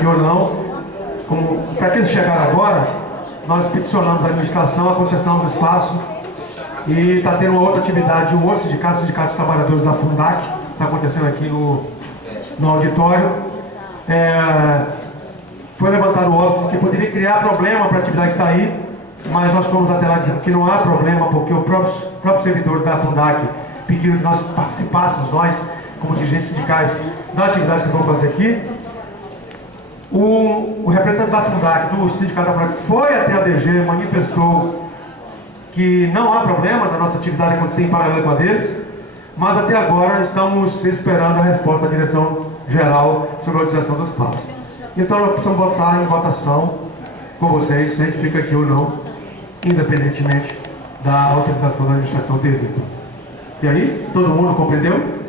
aqui ou não. Para aqueles que chegaram agora, nós peticionamos a administração a concessão do espaço e está tendo uma outra atividade, um outro sindicato, o Sindicato dos Trabalhadores da Fundac, está acontecendo aqui no auditório. Foi levantado o óbvio que poderia criar problema para a atividade que está aí, mas nós fomos até lá dizendo que não há problema, porque os próprios servidores da Fundac pediram que nós participássemos, nós, como dirigentes sindicais, da atividade que vamos fazer aqui. O representante da Fundac, do Sindicato da Fundac, foi até a DG, manifestou que não há problema da nossa atividade acontecer em paralelo com a deles, mas até agora estamos esperando a resposta da direção geral sobre a utilização do espaço. Então nós precisamos botar em votação com vocês se a gente fica aqui ou não, independentemente da autorização da administração ter vindo. E aí, todo mundo compreendeu?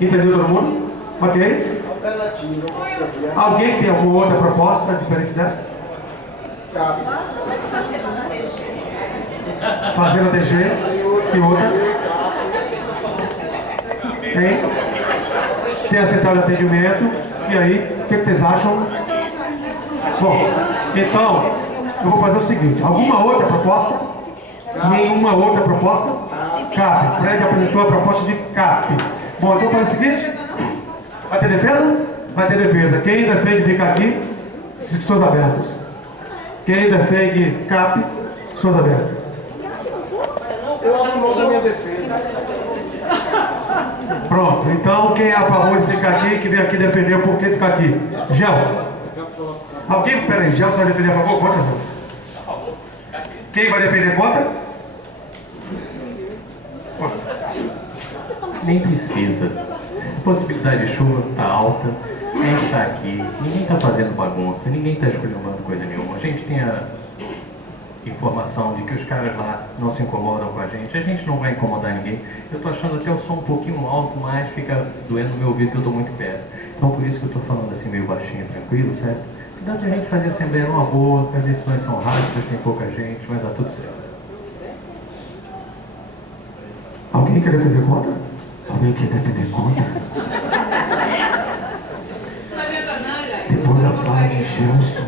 Entendeu todo mundo? Ok? Alguém tem alguma outra proposta diferente dessa? Fazer na DG. Que outra? Tem a central de atendimento. E aí, o que vocês acham? Bom, então, eu vou fazer o seguinte. Alguma outra proposta? Nenhuma outra proposta? CAP. Fred apresentou a proposta de CAP. Bom, então vou fazer o seguinte. Vai ter defesa? Vai ter defesa. Quem defende ficar aqui, inscrições abertas. Quem defende CAP, inscrições abertas. Eu abro mão da minha defesa. Pronto, então quem é a favor de ficar aqui, que vem aqui defender o porquê de ficar aqui? Gelson. Alguém, peraí, Gelson vai defender a favor ou contra? Quem vai defender contra? Nem precisa. A possibilidade de chuva está alta, a gente está aqui, ninguém está fazendo bagunça, ninguém está esculhambando coisa nenhuma. A gente tem a informação de que os caras lá não se incomodam com a gente não vai incomodar ninguém. Eu estou achando até o som um pouquinho alto, mas fica doendo no meu ouvido que eu estou muito perto. Então por isso que eu estou falando assim meio baixinho, tranquilo, certo? Dá pra gente fazer a assembleia numa boa, as decisões são rápidas, tem pouca gente, vai dar tudo certo. Alguém quer defender contra? Alguém quer defender contra? Depois da fala de Gelson,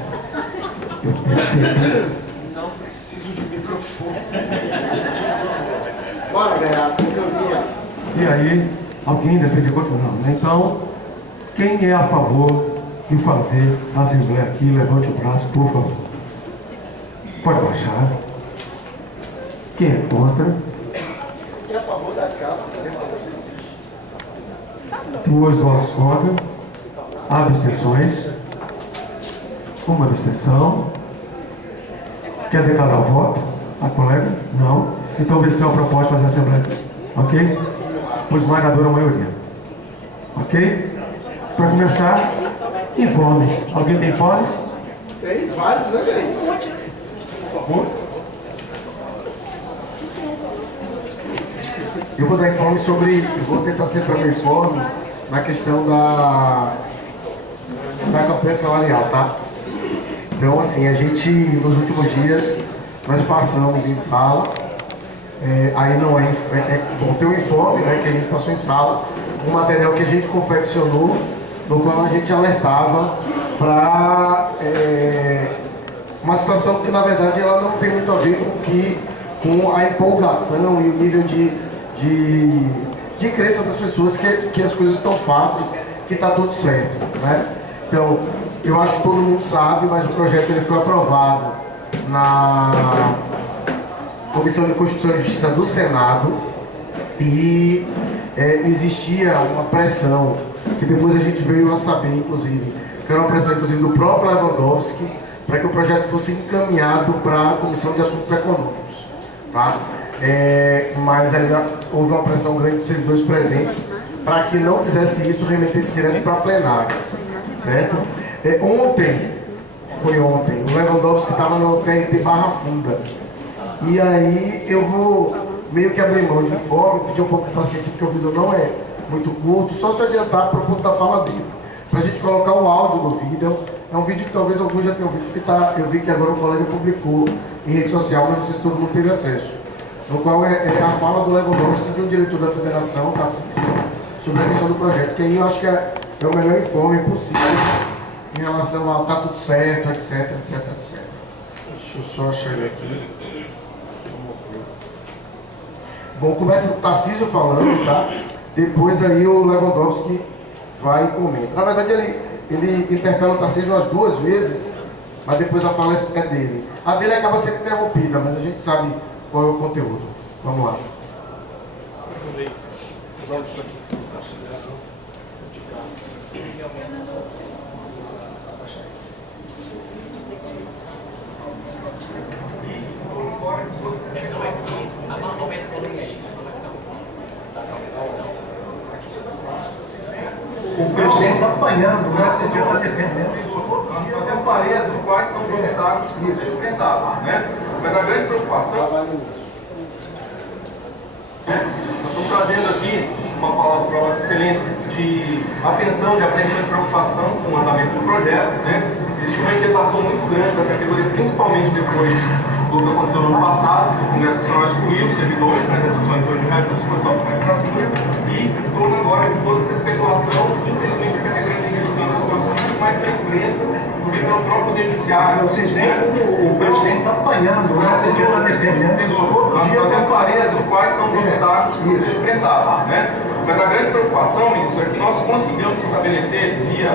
eu percebi. Não preciso de microfone. Bora ganhar, campeão. E aí, alguém defende contra? Não. Então, quem é a favor de fazer a assembleia aqui, levante o braço, por favor. Pode baixar. Quem é contra? Quem é a favor da capa? 2 votos contra. Abstenções. Uma abstenção. Quer declarar o voto? A colega? Não. Então venceu a proposta de fazer a assembleia aqui. Ok? O esmagador a maioria. Ok? Para começar, informes. Alguém tem informes? Tem vários, né, velho? Por favor. Eu vou dar informe sobre, eu vou tentar centrar meu informe na questão da campanha salarial, tá? Então, assim, a gente, nos últimos dias, nós passamos em sala, aí não bom, tem um informe, né, que a gente passou em sala, um material que a gente confeccionou, no qual a gente alertava para uma situação que, na verdade, ela não tem muito a ver com a empolgação e o nível de crença das pessoas que as coisas estão fáceis, que está tudo certo, né? Então, eu acho que todo mundo sabe, mas o projeto ele foi aprovado na Comissão de Constituição e Justiça do Senado e existia uma pressão, que depois a gente veio a saber, inclusive, que era uma pressão, inclusive, do próprio Lewandowski, para que o projeto fosse encaminhado para a Comissão de Assuntos Econômicos, tá? Mas aí houve uma pressão grande dos servidores presentes para que não fizesse isso, remetesse direto para a plenária, certo? Foi ontem, o Lewandowski estava no TRT Barra Funda, e aí eu vou meio que abrir mão de informe, pedir um pouco de paciência, porque o vídeo não é muito curto, só se adiantar para o ponto da fala dele, para a gente colocar o áudio do vídeo. É um vídeo que talvez alguns já tenham visto, eu vi que agora o colega publicou em rede social, mas não sei se todo mundo teve acesso, no qual é a fala do Lewandowski, de um diretor da federação, tá, sobre a questão do projeto, que aí eu acho que é o melhor informe possível relação a tá tudo certo, etc, etc, etc. Deixa eu só achar ele aqui. Vamos ver. Bom, começa o Tarcísio falando, tá? Depois aí o Lewandowski vai e comenta. Na verdade ele interpela o Tarcísio umas 2 vezes, mas depois a fala é dele. A dele acaba sendo interrompida, mas a gente sabe qual é o conteúdo. Vamos lá. O presidente está apanhando, né? Você já está defendendo isso. Nós temos clareza de quais são os obstáculos que vão ser enfrentados, né? Mas a grande preocupação... Nós estamos trazendo aqui uma palavra para a Vossa Excelência de atenção, de apreensão e preocupação com o andamento do projeto, né? Existe uma inquietação muito grande da categoria, principalmente depois do que aconteceu no ano passado, que o Congresso Nacional excluiu os servidores, né, das discussões de da discussão com a infraestrutura, e toda agora, toda essa especulação, infelizmente a categoria tem recebido informação muito mais da imprensa do que pelo próprio Poder Judiciário. Vocês veem como o presidente está apanhando, né? Você já está defendendo. Nós temos clareza de quais são os obstáculos que vão ser enfrentados, né? Mas a grande preocupação, ministro, é que nós consigamos estabelecer, via a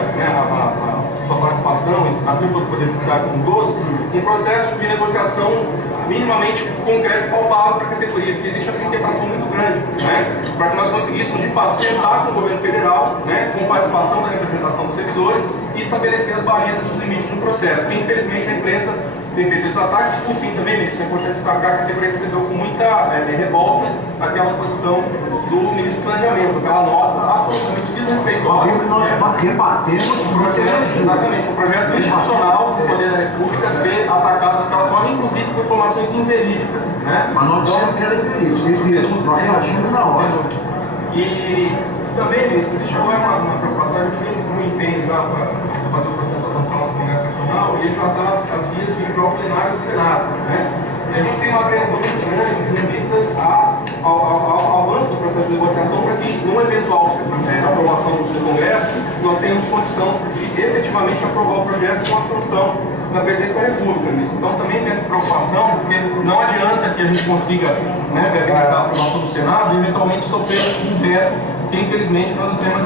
sua participação na cúpula do Poder Judiciário como um todo, um processo de negociação minimamente concreto e palpável para a categoria, porque existe essa inquietação muito grande, né? Para que nós conseguíssemos, de fato, sentar com o governo federal, né, com participação da representação dos servidores e estabelecer as balizas e os limites do processo, porque infelizmente a imprensa tem feito esses ataques. E por fim também, ministro, é importante destacar que a categoria recebeu com muita revolta aquela posição do ministro do Planejamento, aquela nota absolutamente desrespeitosa. Que nós rebatemos o projeto. Exatamente, o projeto institucional do Poder da República ser atacado daquela forma, inclusive por informações inverídicas, né? Mas nós dissemos que era inverídico, vocês viram, nós reagimos na hora. E também, ministro, existe agora uma preocupação, a gente tem um empenho já para fazer o processo constitucional do Congresso Nacional, e ele já está as vias de ir para o plenário do Senado, né? E a gente tem uma apreensão muito grande em vistas ao avanço do processo de negociação para que, numa eventual aprovação do Congresso, nós tenhamos condição de efetivamente aprovar o projeto com a sanção da Presidência da República, ministro. Então também tem essa preocupação, porque não adianta que a gente consiga, né, viabilizar a aprovação do Senado e eventualmente sofrer um veto, porque infelizmente nós não temos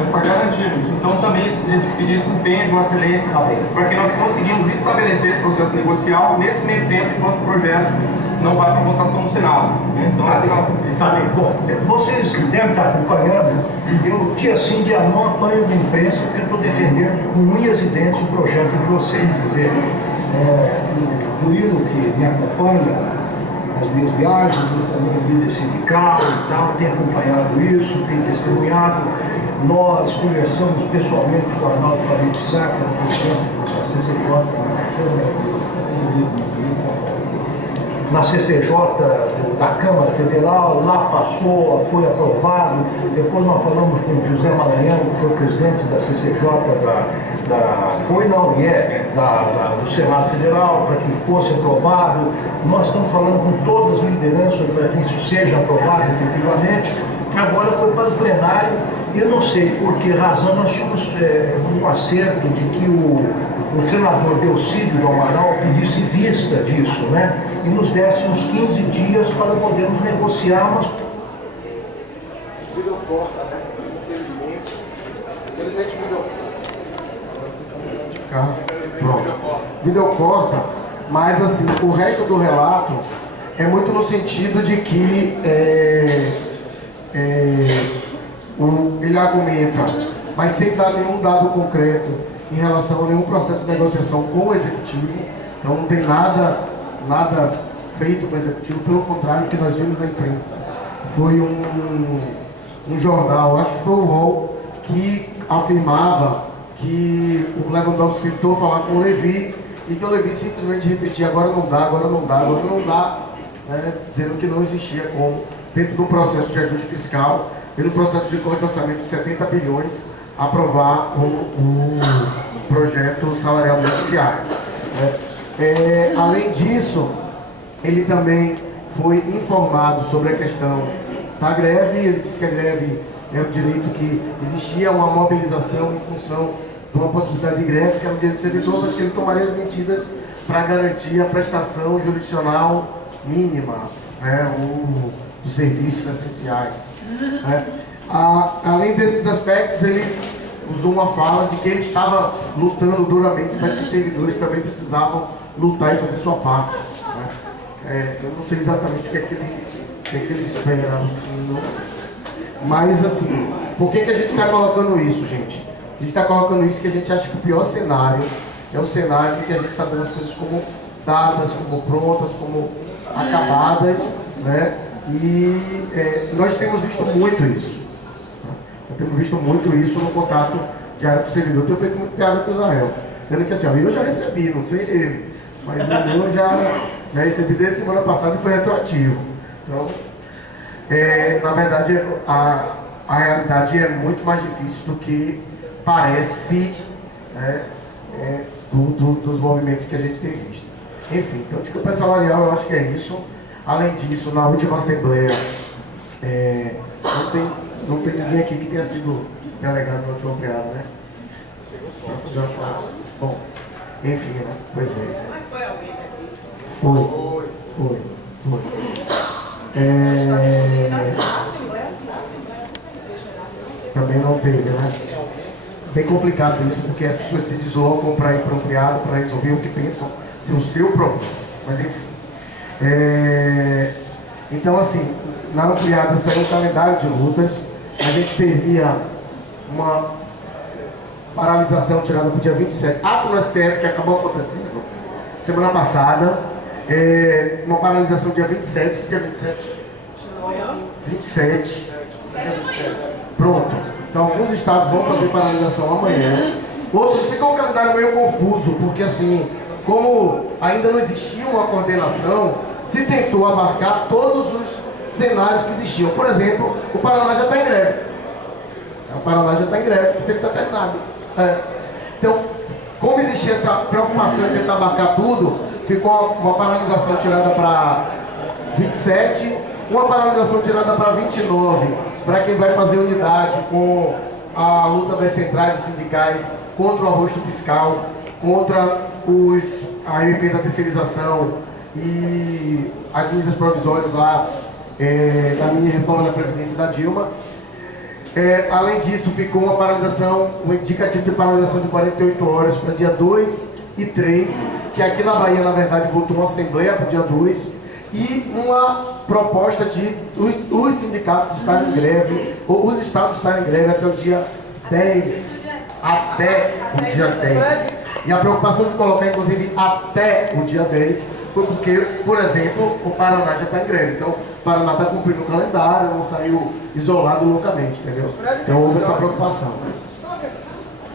essa garantia disso. Então também pedir esse empenho de Vossa Excelência para que nós conseguimos estabelecer esse processo negocial nesse meio tempo, enquanto o projeto não vai para a votação no Senado. Então, Bom, vocês devem estar acompanhando, eu dia sim, dia não apanho da imprensa porque eu estou defendendo com unhas e dentes o projeto de vocês. Quer dizer, o Murilo, que me acompanha nas minhas viagens, no líder sindical e tal, tem acompanhado isso, tem testemunhado. Nós conversamos pessoalmente com o Arnaldo Faria de Sá, que é o presidente da CCJ, na CCJ da Câmara Federal, lá passou, foi aprovado. Depois nós falamos com o José Maranhão, que foi o presidente da CCJ do Senado Federal, para que fosse aprovado. Nós estamos falando com todas as lideranças para que isso seja aprovado efetivamente. Agora foi para o plenário. Eu não sei por que razão nós tínhamos um acerto de que o senador Delcídio do Amaral pedisse vista disso, né? E nos desse uns 15 dias para podermos negociar umas... Vídeo corta, né? Infelizmente. Infelizmente, pronto. Vídeo corta, mas assim, o resto do relato é muito no sentido de que ele argumenta, mas sem dar nenhum dado concreto em relação a nenhum processo de negociação com o Executivo. Então não tem nada feito com o Executivo, pelo contrário, que nós vimos na imprensa. Foi um jornal, acho que foi o UOL, que afirmava que o Lewandowski tentou falar com o Levi e que o Levi simplesmente repetia: agora não dá, dizendo que não existia como, dentro do processo de ajuste fiscal e no processo de corte de orçamento de 70 bilhões, aprovar o projeto salarial beneficiário. Além disso, ele também foi informado sobre a questão da greve. Ele disse que a greve é um direito, que existia uma mobilização em função de uma possibilidade de greve, que era o direito do servidor, mas que ele tomaria as medidas para garantir a prestação jurisdicional mínima, né, dos serviços essenciais. Né. Além desses aspectos, ele usou uma fala de que ele estava lutando duramente, mas que os servidores também precisavam lutar e fazer sua parte. Né. Eu não sei exatamente o que é que ele espera, não sei. Mas assim, por que a gente está colocando isso, gente? A gente está colocando isso porque a gente acha que o pior cenário é o cenário em que a gente está dando as coisas como dadas, como prontas, como acabadas, né? E nós temos visto muito isso. Nós temos visto muito isso no contrato diário com o servidor. Eu tenho feito muito piada com o Israel, dizendo que assim, ó, eu já recebi, não sei ele, mas o meu eu já recebi desde semana passada e foi retroativo. Então, na verdade, a realidade é muito mais difícil do que parece, né, dos movimentos que a gente tem visto. Enfim, então, de campanha salarial, eu acho que é isso. Além disso, na última Assembleia, não tem ninguém aqui que tenha sido delegado no último ampliado, né? Bom, enfim, né? Pois é. Foi. Também não teve, né? Bem complicado isso, porque as pessoas se deslocam para ir para o ampliado, para resolver o que pensam ser o seu problema. Mas enfim. Então, assim, na ampliada saiu um calendário de lutas. A gente teria uma paralisação tirada para o dia 27. Ato no STF, que acabou acontecendo semana passada. Uma paralisação dia 27. Que dia 27? 27. Pronto. Então, alguns estados vão fazer paralisação amanhã. Outros ficam um calendário meio confuso, porque assim, como ainda não existia uma coordenação, se tentou abarcar todos os cenários que existiam. Por exemplo, o Paraná já está em greve. O Paraná já está em greve, porque está terminado. Então, como existia essa preocupação em tentar abarcar tudo, ficou uma paralisação tirada para 27, uma paralisação tirada para 29, para quem vai fazer unidade com a luta das centrais e sindicais contra o arrosto fiscal, contra a MP da terceirização e as medidas provisórias lá da mini reforma da Previdência da Dilma. Além disso, ficou uma paralisação, um indicativo de paralisação de 48 horas para dia 2 e 3, que aqui na Bahia, na verdade, votou uma assembleia para o dia 2, e uma proposta de os sindicatos estarem em greve, ou os estados estarem em greve até o dia 10. Até o dia 10. E a preocupação de colocar, inclusive, até o dia 10 foi porque, por exemplo, o Paraná já está em greve. Então, o Paraná está cumprindo o calendário, não saiu isolado loucamente, entendeu? Então, houve essa preocupação.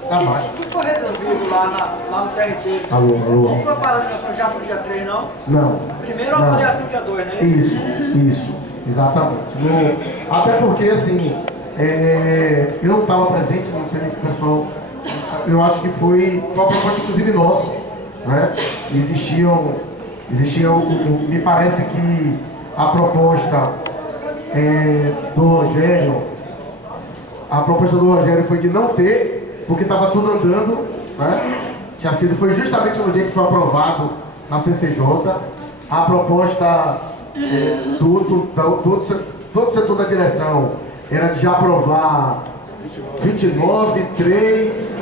Tá baixo. Tudo foi resolvido lá no TRT. Alô. Não foi a paralisação já para o dia 3, não? Não. Primeiro a avaliação dia 2, não é isso? Isso, exatamente. Até porque, assim, eu não estava presente, não sei se o pessoal, eu acho que foi uma proposta, inclusive, nossa, né? Me parece que a proposta do Rogério, foi de não ter, porque estava tudo andando, né? Foi justamente no dia que foi aprovado na CCJ. A proposta todo o setor da direção era de já aprovar 29.3,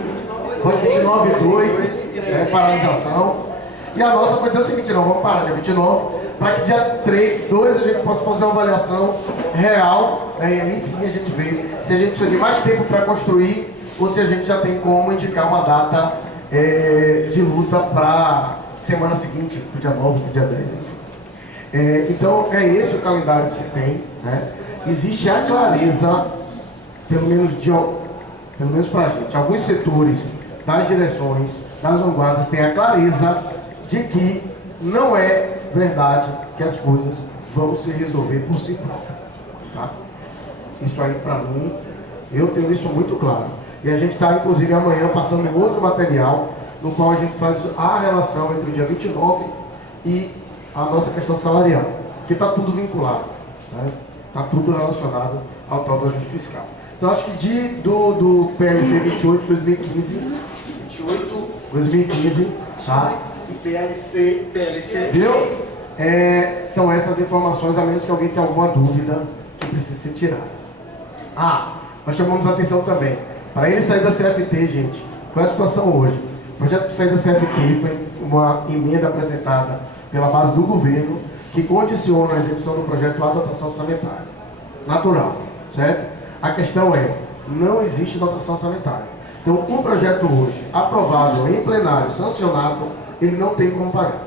foi 29.2, paralisação. E a nossa foi dizer o seguinte: não, vamos parar dia 29, para que dia 2 a gente possa fazer uma avaliação real, e aí sim a gente vê se a gente precisa de mais tempo para construir ou se a gente já tem como indicar uma data de luta para semana seguinte, para o dia 9, para o dia 10, enfim. Então, é esse o calendário que se tem, né? Existe a clareza, pelo menos para a gente, alguns setores das direções, das vanguardas, têm a clareza de que não é verdade que as coisas vão se resolver por si próprias. Tá? Isso aí, para mim, eu tenho isso muito claro. E a gente está, inclusive, amanhã passando em outro material, no qual a gente faz a relação entre o dia 29 e a nossa questão salarial, que está tudo vinculado, está tudo relacionado ao tal do ajuste fiscal. Então, acho que do PLC 28 de 2015, 2015, tá? E PLC. Viu? São essas informações, a menos que alguém tenha alguma dúvida que precise ser tirada. Nós chamamos a atenção também. Para ele sair da CFT, gente, qual é a situação hoje? O projeto de sair da CFT foi uma emenda apresentada pela base do governo que condiciona a execução do projeto à dotação orçamentária. Natural, certo? A questão é, não existe dotação orçamentária. Então, o projeto hoje, aprovado em plenário, sancionado, ele não tem como pagar.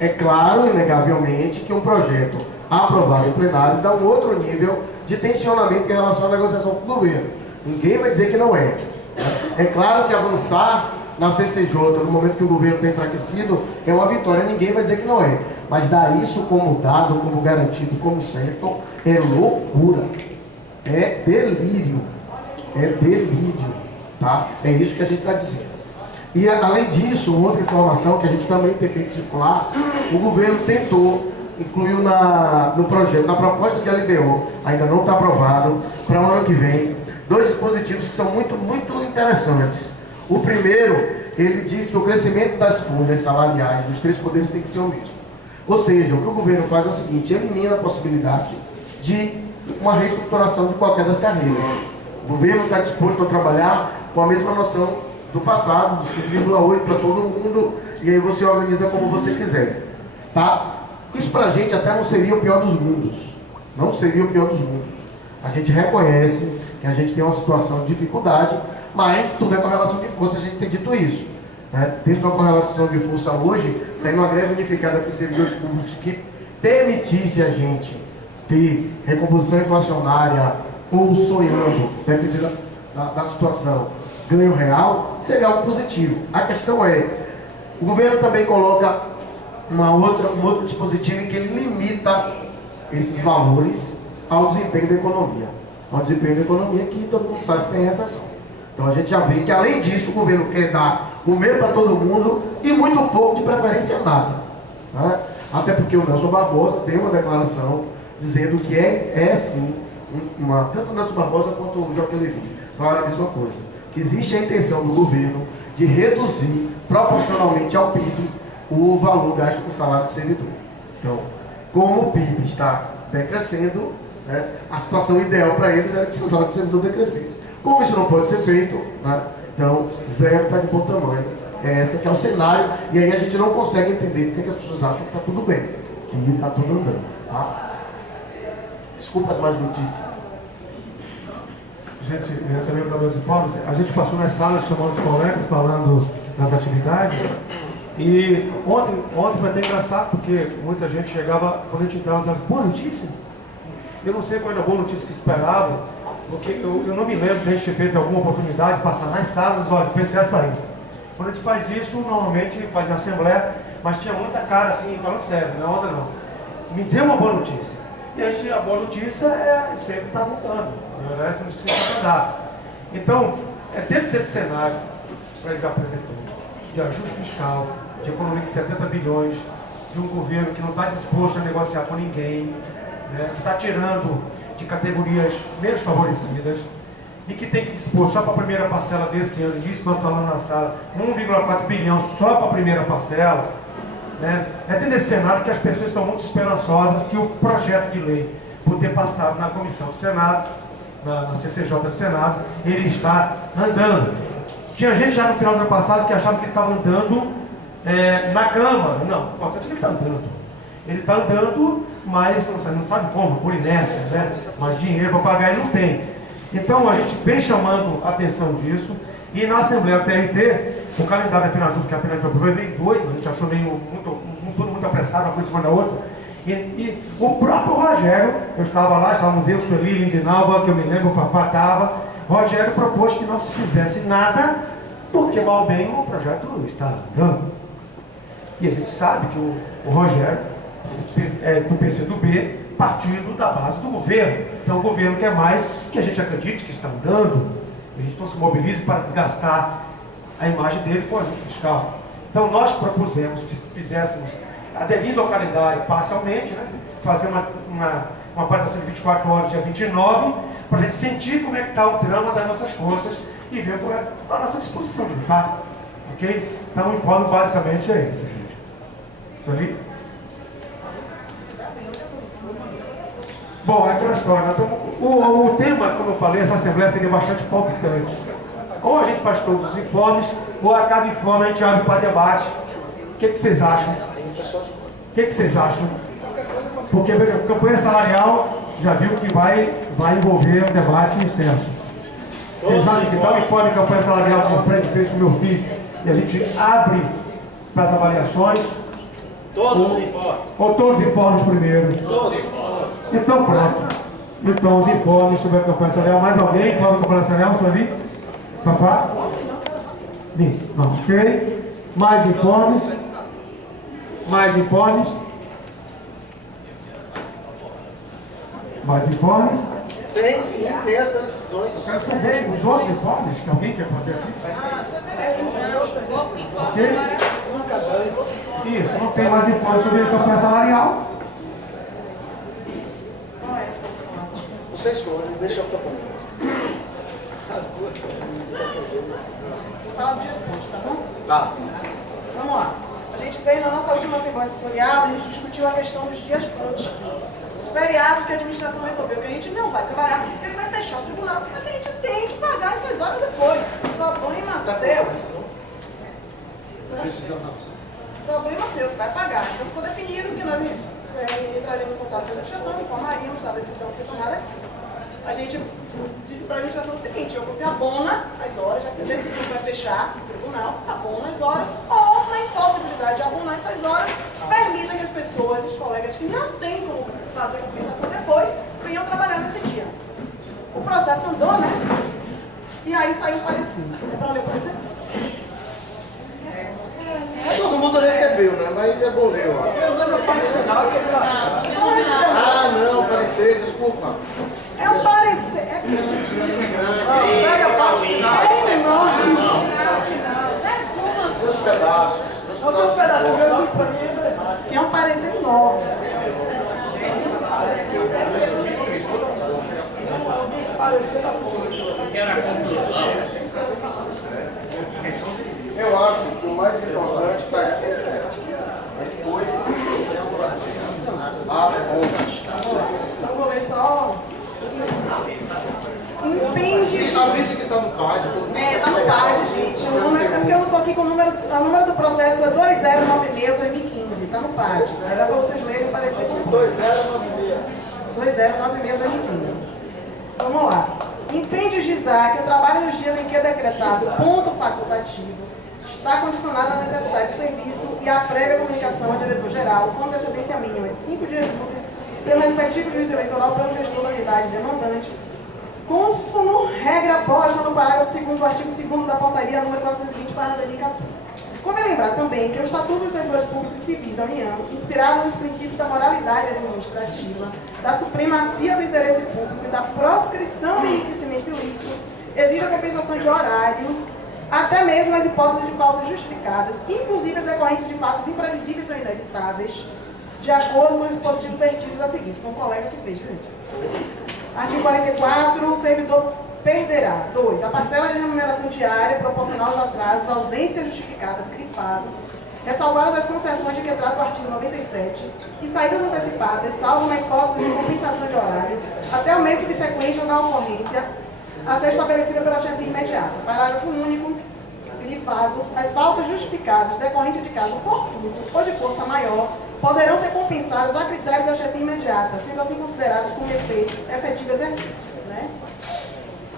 É claro, inegavelmente, que um projeto aprovado em plenário dá um outro nível de tensionamento em relação à negociação com o governo. Ninguém vai dizer que não é. É claro que avançar na CCJ, no momento que o governo está enfraquecido, é uma vitória, ninguém vai dizer que não é. Mas dar isso como dado, como garantido, como certo, é loucura. É delírio. É delírio. Tá? É isso que a gente está dizendo. E além disso, outra informação que a gente também tem feito circular, o governo tentou, incluiu no projeto, na proposta de LDO, ainda não está aprovado, para o ano que vem, 2 dispositivos que são muito, muito interessantes. O primeiro, ele diz que o crescimento das folhas salariais dos 3 poderes tem que ser o mesmo. Ou seja, o que o governo faz é o seguinte, elimina a possibilidade de uma reestruturação de qualquer das carreiras. O governo está disposto a trabalhar com a mesma noção do passado, dos 15,8 para todo mundo, e aí você organiza como você quiser. Tá? Isso para a gente até não seria o pior dos mundos. Não seria o pior dos mundos. A gente reconhece que a gente tem uma situação de dificuldade, mas tudo é correlação de força, a gente tem dito isso. Né? Dentro de uma correlação de força hoje, saindo uma greve unificada com os servidores públicos que permitisse a gente ter recomposição inflacionária ou sonhando, dependendo da situação, ganho real, seria algo positivo. A questão é, o governo também coloca um outro dispositivo em que ele limita esses valores ao desempenho da economia. Ao desempenho da economia que todo mundo sabe que tem recessão. Então a gente já vê que além disso o governo quer dar o mesmo para todo mundo e muito pouco de preferência nada. Né? Até porque o Nelson Barbosa tem uma declaração dizendo que é sim, tanto o Nelson Barbosa quanto o Joaquim Levy falaram a mesma coisa, que existe a intenção do governo de reduzir proporcionalmente ao PIB o valor gasto com o salário de servidor. Então, como o PIB está decrescendo, né, a situação ideal para eles era que o salário de servidor decrescesse. Como isso não pode ser feito, né, então zero está de bom tamanho. Esse que é o cenário, e aí a gente não consegue entender porque que as pessoas acham que está tudo bem, que está tudo andando. Tá? Desculpa as más notícias. Gente, eu também para meus informes, a gente passou nas salas chamando os colegas, falando das atividades, e ontem foi até engraçado, porque muita gente chegava, quando a gente entrava, dizia, boa notícia? Eu não sei qual era a boa notícia que esperavam, porque eu não me lembro de a gente ter feito alguma oportunidade de passar nas salas, olha, o PCA saiu. Quando a gente faz isso, normalmente faz na Assembleia, mas tinha muita cara assim, falando sério, não é onda não. Me dê uma boa notícia. E a boa notícia é sempre estar lutando, essa notícia que vai dar. Então, dentro desse cenário que ele já apresentou, de ajuste fiscal, de economia de 70 bilhões, de um governo que não está disposto a negociar com ninguém, né, que está tirando de categorias menos favorecidas, e que tem que dispor só para a primeira parcela desse ano, disso nós falamos na sala, 1,4 bilhão só para a primeira parcela, né? É dentro desse cenário que as pessoas estão muito esperançosas que o projeto de lei, por ter passado na comissão do Senado, na CCJ do Senado, ele está andando. Tinha gente já no final do ano passado que achava que ele estava andando na Câmara. Não, o importante é que ele está andando. Ele está andando, mas não sabe como, por inércia, né? Mas dinheiro para pagar ele não tem. Então a gente vem chamando a atenção disso, e na Assembleia do TRT, o calendário da FENAJUF, que a FENAJUF foi bem doido, a gente achou meio tudo muito apressado, uma coisa em cima da outra. E o próprio Rogério, eu estava lá, estávamos eu, Sueli, Lindinalva, que eu me lembro, o Fafá estava, Rogério propôs que não se fizesse nada, porque mal bem o projeto está andando. E a gente sabe que o Rogério é do PCdoB, partido da base do governo. Então o governo quer mais que a gente acredite que está andando, a gente não se mobilize para desgastar a imagem dele com o ajuste fiscal. Então nós propusemos que fizéssemos, aderindo ao calendário parcialmente, né, fazer uma participação de 24 horas, dia 29, para a gente sentir como é que está o drama das nossas forças e ver qual é a nossa disposição de lutar. Ok? Então o informe basicamente é esse, gente. Isso ali? Bom, é aquela história. Então, o tema, como eu falei, essa assembleia seria bastante palpitante. Ou a gente faz todos os informes, ou a cada informe a gente abre para debate. O que vocês acham? O que vocês acham? Porque, veja, a campanha salarial já viu que vai envolver um debate extenso. Vocês acham que dá um informe de campanha salarial como o Fred fez com o meu filho e a gente abre para as avaliações? Todos os informes. Ou todos os informes primeiro? Todos os informes. Então pronto. Então os informes sobre a campanha salarial. Mais alguém informe da campanha salarial? Só ali? Fafá? Não, ok. Mais informes? Mais informes? Mais informes? Tem sim, tem as decisões. Quero saber os outros informes que alguém quer fazer aqui. Ok? Isso, não tem mais informes sobre a campanha salarial. Vocês foram, deixa eu tocar. Vou falar do dia exposto, tá bom? Tá. Vamos lá. A gente fez na nossa última Assembleia Setorial, a gente discutiu a questão dos dias pontos. Os feriados que a administração resolveu que a gente não vai trabalhar, porque ele vai fechar o tribunal, mas que a gente tem que pagar essas horas depois. Problema seu. Decisão não. Problema seu, você vai pagar. Então ficou definido que nós entraríamos em contato com a administração, informaríamos da decisão que foi tomada aqui. A gente disse para a administração o seguinte: ou você abona as horas, já que você decidiu que vai fechar o tribunal, abona as horas, ou na impossibilidade de abonar essas horas, permita que as pessoas, os colegas que não têm como fazer compensação depois, venham trabalhar nesse dia. O processo andou, né? E aí saiu o parecer. É para ler o parecer? Todo mundo recebeu, né? Mas é bom ler, eu acho. Só não recebeu. Ah, não, parecer, desculpa. É um parecer. É grande. É enorme. Dois pedaços. Que é um parecer enorme. Eu acho que o mais importante está aqui. Foi a fonte. Eu vou ler só. Impende. Avisa que está no PAD. Todo mundo Tá no PAD, gente. O número, é porque eu não estou aqui com o número. O número do processo é 2096-2015. Está no PAD. Aí dá para vocês lerem o parecer com 2096-2015. Vamos lá. Impende juizar que o trabalho nos dias em que é decretado ponto facultativo está condicionado à necessidade de serviço e à prévia comunicação ao diretor-geral com antecedência mínima de 5 dias úteis pelo respectivo juiz eleitoral pelo gestor da unidade demandante, consumo regra posta no parágrafo 2º do artigo 2º da portaria número 420/2014. Convém lembrar também que o Estatuto dos Servidores Públicos e Civis da União, inspirado nos princípios da moralidade administrativa, da supremacia do interesse público e da proscrição do enriquecimento ilícito, exige a compensação de horários, até mesmo nas hipóteses de faltas justificadas, inclusive as decorrentes de fatos imprevisíveis ou inevitáveis, de acordo com os dispositivos vertidos a seguir. Isso foi um colega que fez, gente. Artigo 44, o servidor perderá. 2. A parcela de remuneração diária proporcional aos atrasos, ausências justificadas, grifado, ressalvadas as concessões de que trata o artigo 97 e saídas antecipadas, salvo na hipótese de compensação de horário, até o mês subsequente ou da ocorrência, a ser estabelecida pela chefia imediata. Parágrafo único, grifado, as faltas justificadas decorrentes de caso fortuito ou de força maior poderão ser compensadas a critério da chefia imediata, sendo assim considerados como efetivo exercício. Né?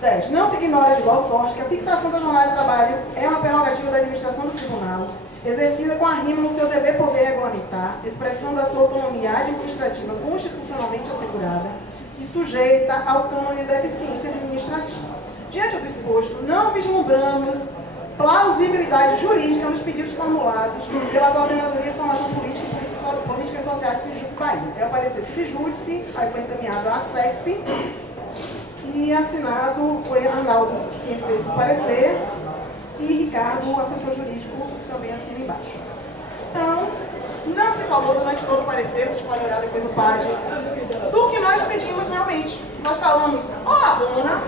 10. Não se ignora de igual sorte que a fixação da jornada de trabalho é uma prerrogativa da administração do tribunal, exercida com arrimo no seu dever poder regulamentar, expressão da sua autonomia administrativa constitucionalmente assegurada e sujeita ao cânone da eficiência administrativa. Diante do exposto, não vislumbramos plausibilidade jurídica nos pedidos formulados pela Coordenadoria de Formação Política e Políticas Sociais do Sergipe Bahia. É o parecer subjúdice, aí foi encaminhado à CESP e assinado, foi Arnaldo quem fez o parecer e Ricardo, o assessor jurídico, também assina embaixo. Então, não se falou durante todo o parecer, vocês podem olhar depois no PAD, do que nós pedimos realmente. Nós falamos, abona,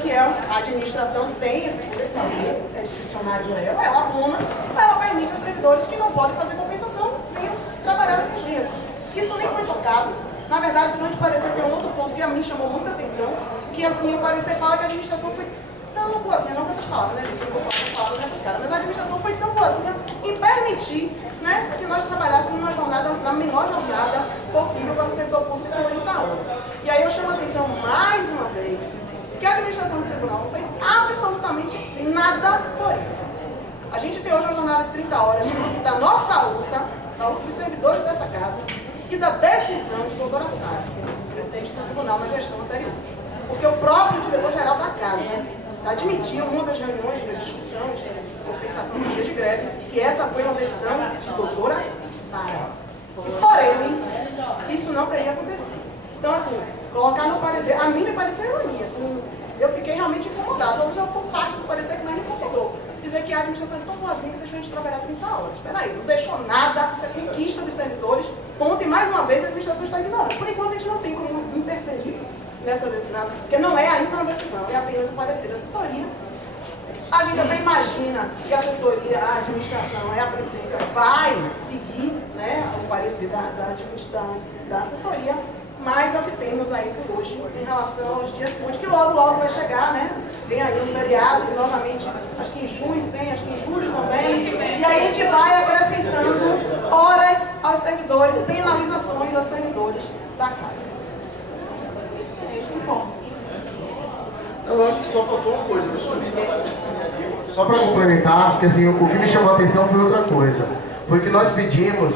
que é a administração tem esse poder, fazer, é discricionário dela, ela abona, ela permite aos servidores que não podem fazer compensação venham trabalhar nesses dias. Isso nem foi tocado. Na verdade, durante o parecer tem um outro ponto que a mim chamou muita atenção, que assim, o parecer fala que a administração foi tão boazinha, não com essas palavras, né, porque eu não vou falar né, dos caras, mas a administração foi tão boazinha em permitir, né, que nós trabalhássemos numa jornada, na menor jornada possível para o servidor público, que são 30 horas. E aí eu chamo a atenção mais uma vez, que a administração do tribunal não fez absolutamente nada por isso. A gente tem hoje uma jornada de 30 horas, fruto da nossa luta, da luta dos servidores dessa casa, e da decisão de doutora Sara, presidente do tribunal na gestão anterior. Porque o próprio diretor-geral da casa admitiu em uma das reuniões de discussão de compensação do dia de greve que essa foi uma decisão de doutora Sara. Porém, isso não teria acontecido. Então, assim, colocar no parecer, a mim me pareceu ironia, assim, eu fiquei realmente incomodada. Talvez eu for parte do parecer que mais me incomodou. Dizer que a administração é tão boazinha que deixou a gente trabalhar 30 horas. Espera aí, não deixou nada, isso é conquista dos servidores. Ponto, e mais uma vez a administração está ignorando. Por enquanto a gente não tem como interferir nessa, porque não é ainda uma decisão, é apenas o parecer da assessoria. A gente até imagina que a assessoria, a administração e a presidência vai seguir, né, o parecer da assessoria, mas obtemos aí por hoje em relação aos dias úteis, que logo vai chegar, né? Vem aí um feriado, e novamente, acho que em junho tem, acho que em julho também, e aí a gente vai acrescentando horas aos servidores, penalizações aos servidores da casa. É isso, informe. Eu acho que só faltou uma coisa, viu, Só para complementar, porque assim, o que me chamou a atenção foi outra coisa. Foi que nós pedimos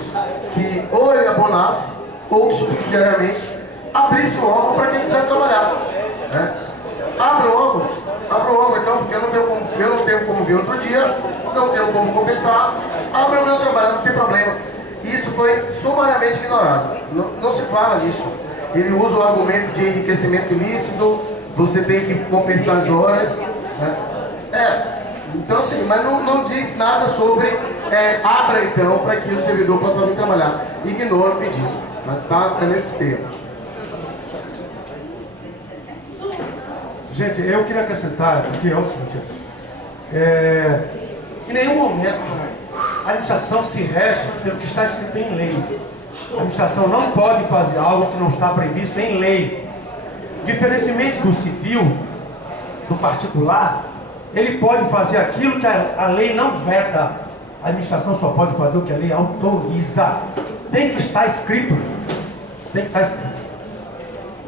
que ou ele abonasse, ou subsidiariamente abrisse o órgão para quem quiser trabalhar. Né? Abra o órgão então, porque eu não tenho como vir outro dia, não tenho como compensar, abra o meu trabalho, não tem problema. Isso foi sumariamente ignorado. Não se fala nisso. Ele usa o argumento de enriquecimento ilícito, você tem que compensar as horas. Né? Então assim, mas não diz nada sobre abra então para que o servidor possa vir trabalhar. Ignora o pedido. Mas está nesse termo. Gente, eu queria acrescentar aqui é o seguinte: em nenhum momento a administração se rege pelo que está escrito em lei. A administração não pode fazer algo que não está previsto em lei. Diferentemente do civil, do particular, ele pode fazer aquilo que a lei não veda. A administração só pode fazer o que a lei autoriza. Tem que estar escrito. Tem que estar escrito.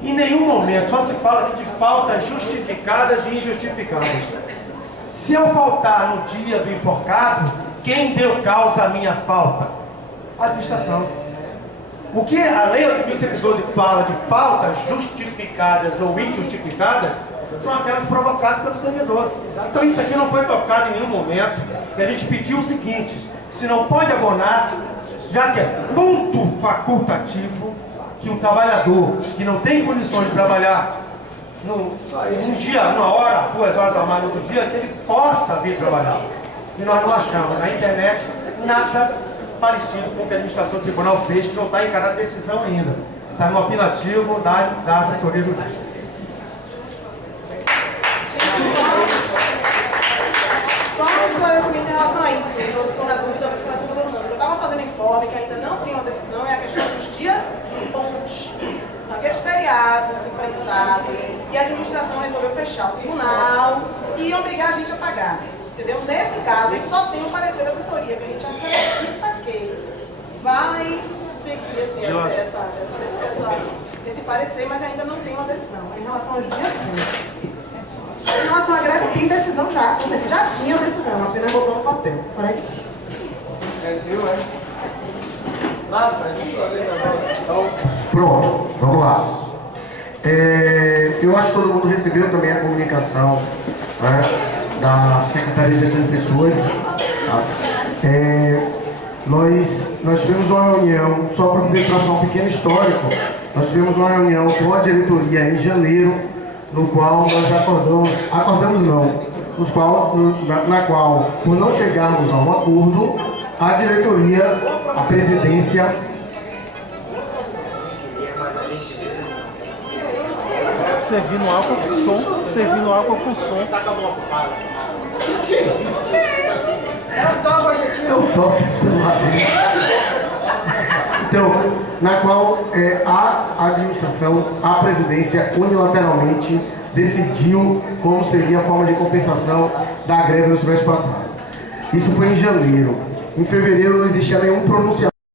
Em nenhum momento só se fala aqui de faltas justificadas e injustificadas. Se eu faltar no dia do enforcado, quem deu causa à minha falta? A administração. O que a lei 8.112 fala de faltas justificadas ou injustificadas são aquelas provocadas pelo servidor. Então isso aqui não foi tocado em nenhum momento. E a gente pediu o seguinte: se não pode abonar, já que é ponto facultativo, que um trabalhador que não tem condições de trabalhar um dia, 1 hora, 2 horas a mais no outro dia, que ele possa vir trabalhar. E nós não achamos na internet nada parecido com o que a administração do tribunal fez, que não está em cada decisão ainda. Está no apelativo da assessoria jurídica. Só um esclarecimento em relação a isso, eu estou na dúvida, eu vou esclarecer para todo mundo. Eu estava fazendo informe que ainda não tem uma decisão, é a questão dos dias pontos. São aqueles feriados, imprensados, e a administração resolveu fechar o tribunal e obrigar a gente a pagar. Entendeu? Nesse caso, a gente só tem um parecer da assessoria, que a gente acredita que vai seguir esse parecer, mas ainda não tem uma decisão. Em relação aos dias pontos. Em relação à greve, tem decisão já. Ou seja, já tinha decisão, apenas botou no papel. Fred? Pronto, vamos lá. Eu acho que todo mundo recebeu também a comunicação, né, da Secretaria de Gestão de Pessoas. Tá? Nós tivemos uma reunião, só para poder traçar um pequeno histórico, nós tivemos uma reunião com a diretoria em janeiro, no qual nós na qual, por não chegarmos a um acordo, a diretoria, a presidência, servindo água com som. É o toque do celular dele. Então, na qual a administração, a presidência, unilateralmente decidiu como seria a forma de compensação da greve no semestre passado. Isso foi em janeiro. Em fevereiro não existia nenhum pronunciamento.